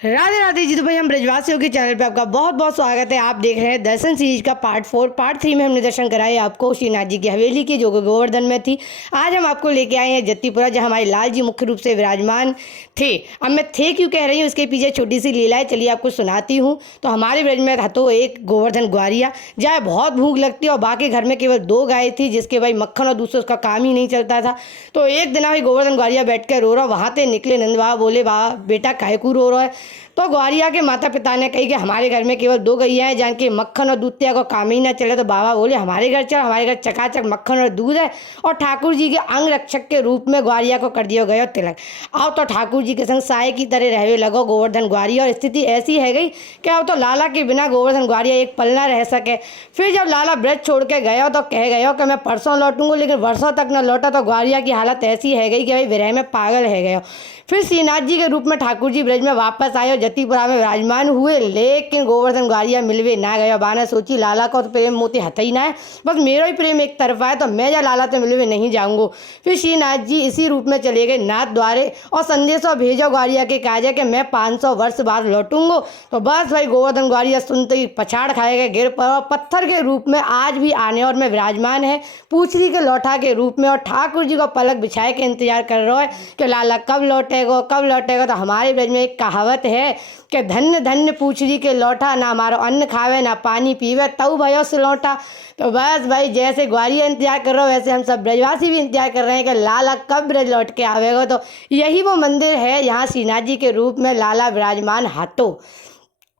राधे राधे जी। तो भाई हम ब्रजवासियों के चैनल पे आपका बहुत बहुत स्वागत है। आप देख रहे हैं दर्शन सीरीज का पार्ट 4। पार्ट 3 में हमने दर्शन कराए आपको श्रीनाथ जी की हवेली की, जो कि गोवर्धन में थी। आज हम आपको लेके आए हैं जत्तीपुरा, जहां हमारे लाल जी मुख्य रूप से विराजमान थे। अब मैं थे क्यों कह रही हूँ, इसके पीछे छोटी सी लीला है, चलिए आपको सुनाती हूँ। तो हमारे ब्रज में था तो एक गोवर्धन ग्वारिया, जहाँ बहुत भूख लगती और बाकी घर में केवल 2 गाय थी, जिसके भाई मक्खन और दूसरे उसका काम ही नहीं चलता था। तो एक दिन भाई गोवर्धन ग्वारिया बैठ कर रो रहा, वहाँ से निकले नंद बाबा, बोले बाबा बेटा काहे को रो रहा है। तो ग्वारिया के माता पिता ने कही कि हमारे घर में केवल 2 गैया हैं, जान के मक्खन और दूध त्याग को काम ही ना चले। तो बाबा बोले हमारे घर चल, हमारे घर चकाचक मक्खन और दूध है, और ठाकुर जी के अंग रक्षक के रूप में ग्वारिया को कर दिया गया तिलक। आओ तो ठाकुर जी के संग साय की तरह रहवे लगो गोवर्धन ग्वारिया। और स्थिति ऐसी है गई कि अब तो लाला के बिना गोवर्धन ग्वारिया एक पल ना रह सके। फिर जब लाला ब्रज छोड़ के गया तो कह गया कि मैं परसों लौटूंगा, लेकिन वर्षों तक न लौटा। तो ग्वारिया की हालत ऐसी है गई कि भाई विरह में पागल है गया। फिर श्रीनाथ जी के रूप में ठाकुर जी ब्रज में वापस आए और जत्तीपुरा में विराजमान हुए, लेकिन गोवर्धन ग्वारिया मिलवे ना गया। बाने सोची लाला को तो प्रेम मोती हथ ही ना है, बस मेरा ही प्रेम एक तरफा है, तो मैं जा लाला से मिलवे नहीं जाऊंगा। फिर श्रीनाथ जी इसी रूप में चले गए नाथ द्वारे और संदेशों भेजो ग्वारिया के काजे कि मैं 500 वर्ष बाद लौटूंगा। तो बस भाई गोवर्धन ग्वारिया सुनते ही पछाड़ खाए गए, गिर पर पत्थर के रूप में आज भी आने और में विराजमान है, पूछरी के लौटा के रूप में। और ठाकुर जी को पलक बिछाए के इंतजार कर रहा है कि लाला कब लौटेगा कब लौटेगा। तो हमारे ब्रज में एक कहावत है कि धन्य धन्य पूछरी के लौटा, ना हमारो अन्न खावे ना पानी पीवे, तऊ भयो से लौटा। तो बस भाई जैसे ग्वारिया इंतजार कर रहे हो, वैसे हम सब ब्रजवासी भी इंतजार कर रहे हैं कि लाला कब ब्रज लौट के आवेगा। तो यही वो मंदिर है यहाँ श्रीनाथ जी के रूप में लाला विराजमान हाथों।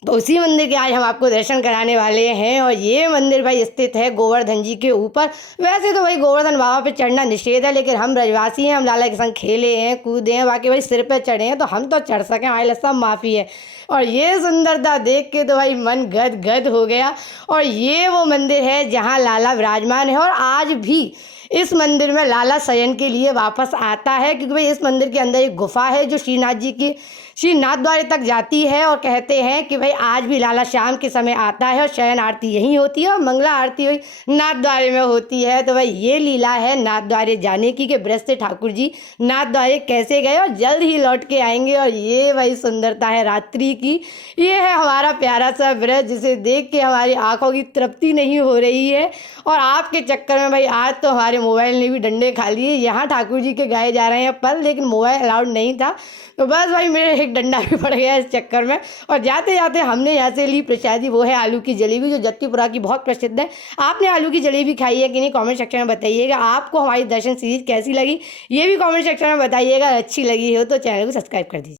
तो उसी मंदिर के आज हम आपको दर्शन कराने वाले हैं। और ये मंदिर भाई स्थित है गोवर्धन जी के ऊपर। वैसे तो भाई गोवर्धन बाबा पे चढ़ना निषेध है, लेकिन हम ब्रजवासी हैं, हम लाला के संग खेले हैं कूदे हैं, बाकी भाई सिर पे चढ़े हैं तो हम तो चढ़ सकें, हमारे लिए सब माफ़ी है। और ये सुंदरता देख के तो भाई मन गद गद हो गया। और ये वो मंदिर है जहाँ लाला विराजमान है, और आज भी इस मंदिर में लाला शयन के लिए वापस आता है, क्योंकि भाई इस मंदिर के अंदर एक गुफा है जो श्रीनाथ जी की श्रीनाथ द्वारे तक जाती है। और कहते हैं कि भाई आज भी लाला शाम के समय आता है और शयन आरती यहीं होती है और मंगला आरती हुई नाथ द्वारे में होती है। तो भाई ये लीला है नाथ द्वारे जाने की कि ब्रज से ठाकुर जी नाथ द्वारे कैसे गए और जल्द ही लौट के आएंगे। और ये भाई सुंदरता है रात्रि की। ये है हमारा प्यारा सा ब्रज, जिसे देख के हमारी आंखों की तृप्ति नहीं हो रही है। और आपके चक्कर में भाई आज तो हमारे मोबाइल ने भी डंडे खा लिए। यहाँ ठाकुर जी के गाए जा रहे हैं पर, लेकिन मोबाइल अलाउड नहीं था, तो बस भाई मेरे एक डंडा भी पड़ गया इस चक्कर में। और जाते जाते हमने यहाँ से ली प्रसादी, वो है आलू की जलेबी, जो जत्तीपुरा की बहुत प्रसिद्ध है। आपने आलू की जलेबी खाई है कि नहीं, कमेंट सेक्शन में बताइएगा। आपको हमारी दर्शन सीरीज कैसी लगी ये भी कमेंट सेक्शन में बताइएगा। अच्छी लगी हो तो चैनल को सब्सक्राइब कर दीजिए।